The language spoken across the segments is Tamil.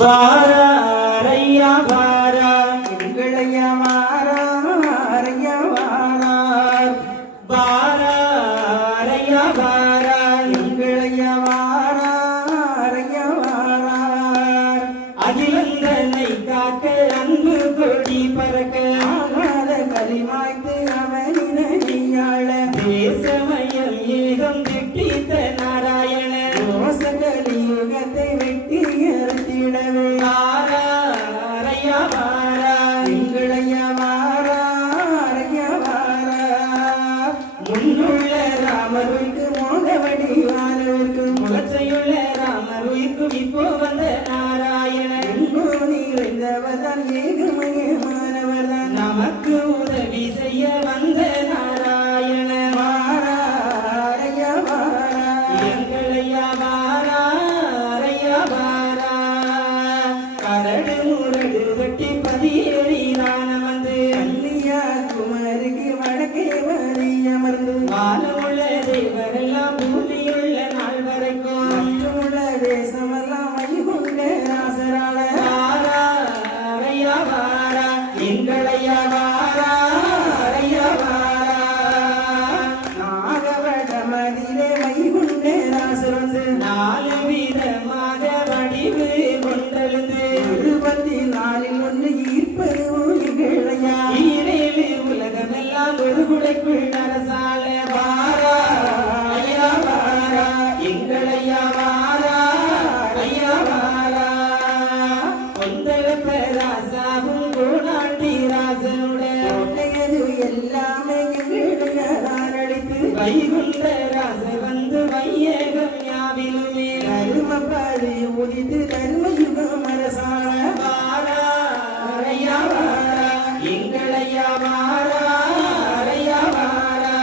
வாரையா வாரா எங்களையா வாரையா வாரார் வாரையா வாரா எங்களையா வாரையா வாரார் அதிலந்தனை காக்க அன்பு கொடி பறக்க ஆகாத கலிமாய்த்து அவனினையாள தேசமயம் ஏகம் திட்டித்த நாராயண யோசகலியுகத்தை வெட்டி எறித்திடவே வாரையா வாரா எங்களையா வாரையா வாரா முன்னுள்ள ராமருக்கு மோகவடிவானவருக்கு முகச்சையுள்ள ராமருக்கு இப்போ வந்த நாராயணன் நிறைந்தவர்தான் ஏகமயமானவர்தான் நமக்கு உதவி செய்ய வந்த நாராயண வாரையா வாரா எங்களையா வாரையா வாரா கரடு முரடு கட்டி பதியேறினான வந்து அன்னியா குமாருக்கு வடக்கே வரி அமர்ந்து வானமுள்ள தேவரெல்லாம் பூமியுள்ள நாள் வரைக்கும் மற்றுமுள்ள தேசமெல்லாம் வைகுண்ட ராசராள வாரையா வாரா எங்களையா வாரையா வாரா நாகவடமதிலே வைகுண்ட ராசர் வந்து நாலு விதமாக வடிவு கொண்டெழுந்து 24 ஒன்று ஈர்ப்பது எங்களையா ஈரேழு உலகமெல்லாம் ஒரு குடைக்குள் அரசாள வாரையா வாரா எங்களையா வாரையா வாரா கொந்தளப்ப ராசாவும் கோணாட்டி ராசனுடையது எல்லாமே எங்களையார் அழைத்து வைகுண்ட ராச வந்து வையகம் யாவிலுமே தருமபதி உதித்து தர்மயுகம் அரசாள வாரையா வாரா எங்களையா வாரையா வாரா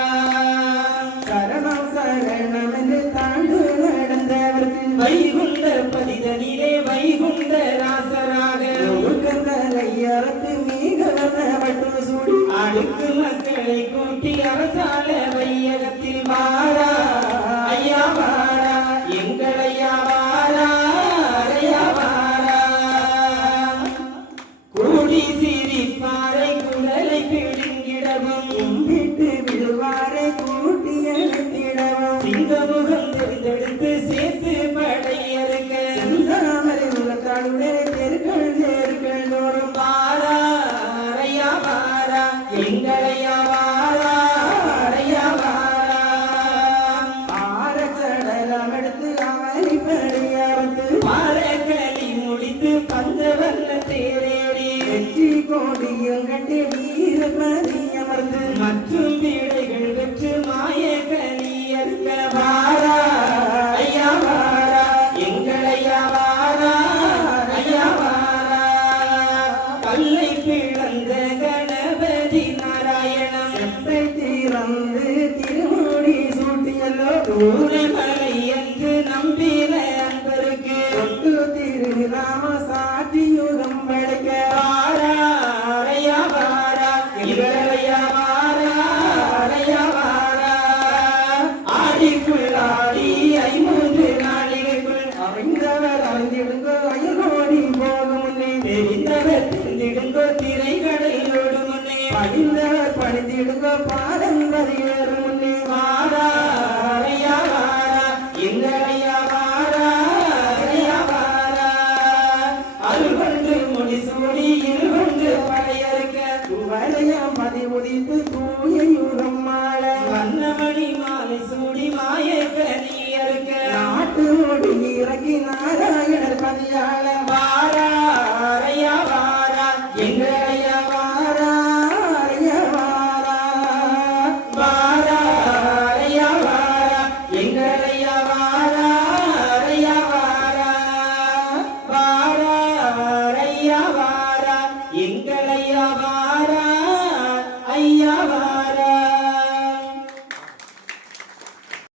சரணம் சரணம் என்று தாண்டு நடந்தவருக்கு வைகுண்ட பதிதனிலே வைகுண்ட ராசராக ஒழுக்கங்களையறத்து மீகவனவற்று சூடி அடுக்கு மக்களை கூட்டி அரசால வையகத்தில் வாரையா வாரா எங்களையா வாரையா வாரா கூடி சிரிப்பாரை குடலை பிடுங்கிடவும் கும்பிட்டு விழுவாரை கூட்டி எழுத்திடவும் சிங்கமுகம் தெரிந்தெடுத்து சேர்த்து படையறுக்க செந்தாமரை முகத்தாளுடைய தெருக்கள் தோறும் வாரையா வாரா எங்களையா வாரையா வாரா ஆரச்சடலம் எடுத்து அவனை படையறுத்து பாரக்களி முடித்து பஞ்சவர்ண தேரேறி வெற்றி கோடியும் கட்டி வீரமதி அமர்ந்து மற்றும் வீடைகள் வெற்று மாய கலியற்க வாரையா வாரா எங்களையா வாரையா வாரா கல்லை பிளந்த கணபதி நாராயணம் செப்பை திறந்து திருமுடி சூட்டியல்லோ ஊரமலை என்று நம்பின அன்பருக்கு தொட்டு திருராம சாட்சியுகம் படைக்க வாரையா வாரா எங்களையா வாரையா வாரா ஆடிக்குள்ளாடி 5 நாளிகைக்குள் அறிந்தவர் அறிந்திடுங்கோ அயல்கோடி போகும் முன்னே தெரிந்தவர் தெரிந்திடுங்கோ திரைக்கடையோடு முன்னே படிந்தவர் படிந்திடுங்கோ பாரம்பரிய